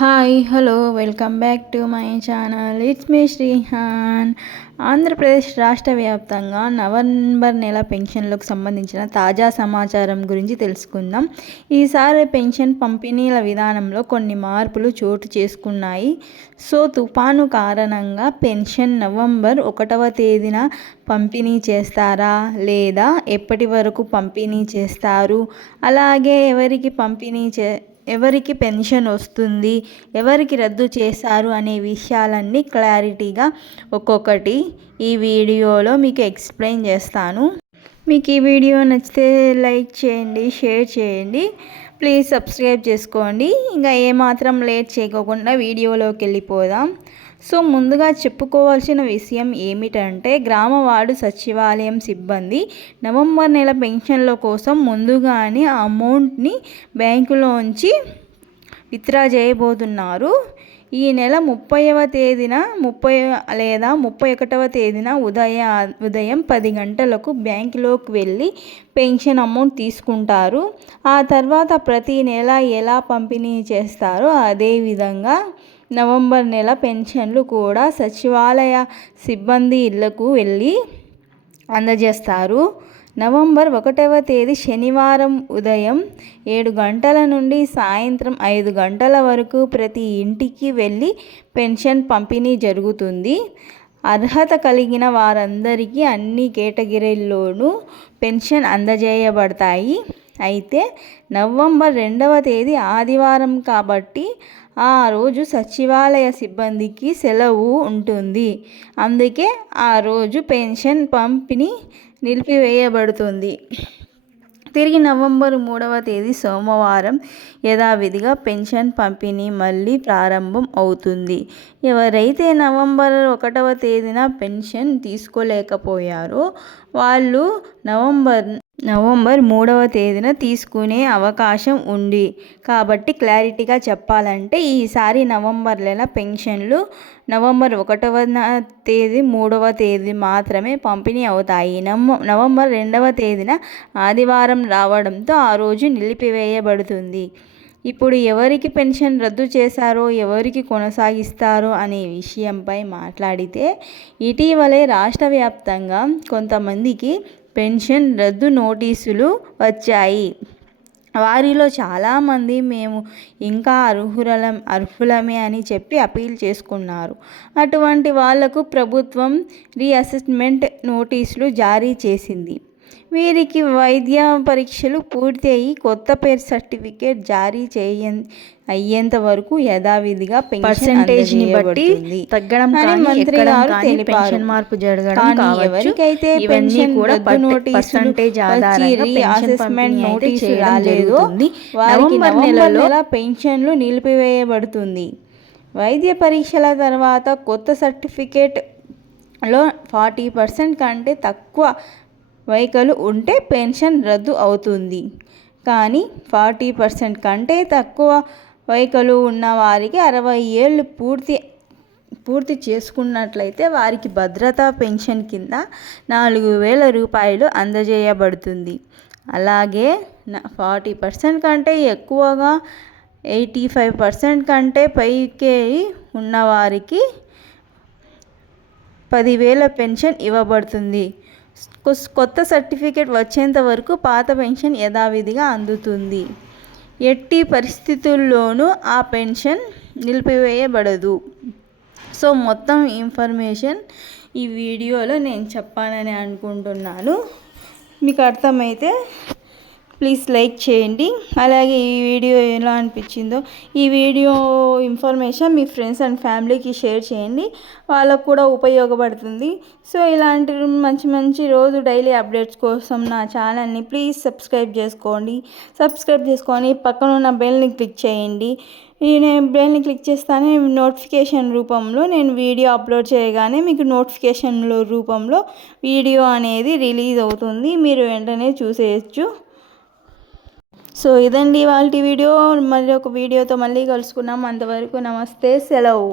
Hi hello welcome back to my channel it's me Srihan Andhra Pradesh రాష్ట్ర వ్యాప్తంగా November నెల పెన్షన్లకు సంబంధించిన తాజా సమాచారం గురించి తెలుసుకుందాం. ఈసారి పెన్షన్ పంపిణీల విధానంలో కొన్ని మార్పులు చోటు చేసుకున్నాయి. సో తుఫాను కారణంగా పెన్షన్ నవంబర్ ఒకటవ తేదీన పంపిణీ చేస్తారా? లేదా ఎప్పటి వరకు పంపిణీ చేస్తారు? అలాగే ఎవరికి పంపిణీ చే ఎవరికి పెన్షన్ వస్తుంది ఎవరికి రద్దు చేశారు అనే విషయాలన్నీ క్లారిటీగా ఒక్కొక్కటి ఈ వీడియోలో మీకు ఎక్స్ప్లెయిన్ చేస్తాను. మీకు ఈ వీడియో నచ్చితే లైక్ చేయండి షేర్ చేయండి. ప్లీజ్ సబ్స్క్రైబ్ చేసుకోండి. ఇంకా ఏమాత్రం లేట్ చేయకోకుండా వీడియోలోకి వెళ్ళిపోదాం. సో ముందుగా చెప్పుకోవాల్సిన విషయం ఏమిటంటే గ్రామవార్డు సచివాలయం సిబ్బంది నవంబర్ నెల పెన్షన్ల కోసం ముందుగానే అమౌంట్ని బ్యాంకులోంచి విత్డ్రా చేయబోతున్నారు. ఈ నెల ముప్పైవ తేదీన ముప్పై లేదా ముప్పై ఒకటవ తేదీన ఉదయ ఉదయం పది గంటలకు బ్యాంకులోకి వెళ్ళి పెన్షన్ అమౌంట్ తీసుకుంటారు. ఆ తర్వాత ప్రతి నెల ఎలా పంపిణీ చేస్తారో అదేవిధంగా నవంబర్ నెల పెన్షన్లు కూడా సచివాలయ సిబ్బంది ఇళ్ళకు వెళ్ళి అందజేస్తారు. నవంబర్ ఒకటవ తేదీ శనివారం ఉదయం ఏడు గంటల నుండి సాయంత్రం ఐదు గంటల వరకు ప్రతి ఇంటికి వెళ్ళి పెన్షన్ పంపిణీ జరుగుతుంది. అర్హత కలిగిన వారందరికీ అన్ని కేటగిరీల్లోనూ పెన్షన్ అందజేయబడతాయి. అయితే నవంబర్ రెండవ తేదీ ఆదివారం కాబట్టి ఆ రోజు సచివాలయ సిబ్బందికి సెలవు ఉంటుంది. అందుకే ఆ రోజు పెన్షన్ పంపిణీ నిలిపివేయబడుతుంది. తిరిగి నవంబర్ మూడవ తేదీ సోమవారం యథావిధిగా పెన్షన్ పంపిణీ మళ్ళీ ప్రారంభం అవుతుంది. ఎవరైతే నవంబర్ ఒకటవ తేదీన పెన్షన్ తీసుకోలేకపోయారో వాళ్ళు నవంబర్ నవంబర్ మూడవ తేదీన తీసుకునే అవకాశం ఉంది. కాబట్టి క్లారిటీగా చెప్పాలంటే ఈసారి నవంబర్ నెల పెన్షన్లు నవంబర్ ఒకటవ తేదీ మూడవ తేదీ మాత్రమే పంపిణీ అవుతాయి. నవంబర్ రెండవ తేదీన ఆదివారం రావడంతో ఆ రోజు నిలిపివేయబడుతుంది. ఇప్పుడు ఎవరికి పెన్షన్ రద్దు చేశారో ఎవరికి కొనసాగిస్తారో అనే విషయంపై మాట్లాడితే ఇటీవలే రాష్ట్ర వ్యాప్తంగా కొంతమందికి పెన్షన్ రద్దు నోటీసులు వచ్చాయి. వారిలో చాలామంది మేము ఇంకా అర్హులం అర్హులమే అని చెప్పి అపీల్ చేసుకున్నారు. అటువంటి వాళ్ళకు ప్రభుత్వం రీఅసెస్మెంట్ నోటీసులు జారీ చేసింది. వీరికి వైద్య పరీక్షలు పూర్తి అయ్యి కొత్త పేరు సర్టిఫికేట్ జారీ చేయ అయ్యేంత వరకు యథావిధిగా పర్సంటేజ్ని బట్టి తగ్గడం మంత్రి గారు తెలిపారు. మార్పు జరగడం ఎవరికైతే పెన్షన్ కూడా పర్సంటేజ్ అసెస్మెంట్ నోటీస్ రాలేదు వారికి నవంబర్ నెల పెన్షన్లు నిలిపివేయబడుతుంది. వైద్య పరీక్షల తర్వాత కొత్త సర్టిఫికేట్లో ఫార్టీ పర్సెంట్ కంటే తక్కువ వైకలు ఉంటే పెన్షన్ రద్దు అవుతుంది. కానీ ఫార్టీ పర్సెంట్ కంటే తక్కువ వైకలు ఉన్న వారికి అరవై ఏళ్ళు పూర్తి పూర్తి చేసుకున్నట్లయితే వారికి భద్రతా పెన్షన్ కింద నాలుగు వేల రూపాయలు అందజేయబడుతుంది. అలాగే ఫార్టీ పర్సెంట్ కంటే ఎక్కువగా ఎయిటీ ఫైవ్ పర్సెంట్ కంటే పైకే ఉన్నవారికి పదివేల పెన్షన్ ఇవ్వబడుతుంది. కొత్త సర్టిఫికేట్ వచ్చేంత వరకు పాత పెన్షన్ యథావిధిగా అందుతుంది. ఎట్టి పరిస్థితుల్లోనూ ఆ పెన్షన్ నిలిపివేయబడదు. సో మొత్తం ఇన్ఫర్మేషన్ ఈ వీడియోలో నేను చెప్పాలని అనుకుంటున్నాను. మీకు అర్థమైతే ప్లీజ్ లైక్ చేయండి. అలాగే ఈ వీడియో ఎలా అనిపించిందో ఈ వీడియో ఇన్ఫర్మేషన్ మీ ఫ్రెండ్స్ అండ్ ఫ్యామిలీకి షేర్ చేయండి. వాళ్ళకు కూడా ఉపయోగపడుతుంది. సో ఇలాంటి మంచి మంచి రోజు డైలీ అప్డేట్స్ కోసం నా ఛానల్ని ప్లీజ్ సబ్స్క్రైబ్ చేసుకోండి. సబ్స్క్రైబ్ చేసుకొని పక్కన ఉన్న బెల్ని క్లిక్ చేయండి. నేను బెల్ని క్లిక్ చేస్తానే నోటిఫికేషన్ రూపంలో నేను వీడియో అప్లోడ్ చేయగానే మీకు నోటిఫికేషన్లో రూపంలో వీడియో అనేది రిలీజ్ అవుతుంది. మీరు వెంటనే చూసేయచ్చు. సో ఇదండి వాళ్ళ వీడియో. మళ్ళీ ఒక వీడియోతో మళ్ళీ కలుసుకున్నాం అంతవరకు నమస్తే సెలవు.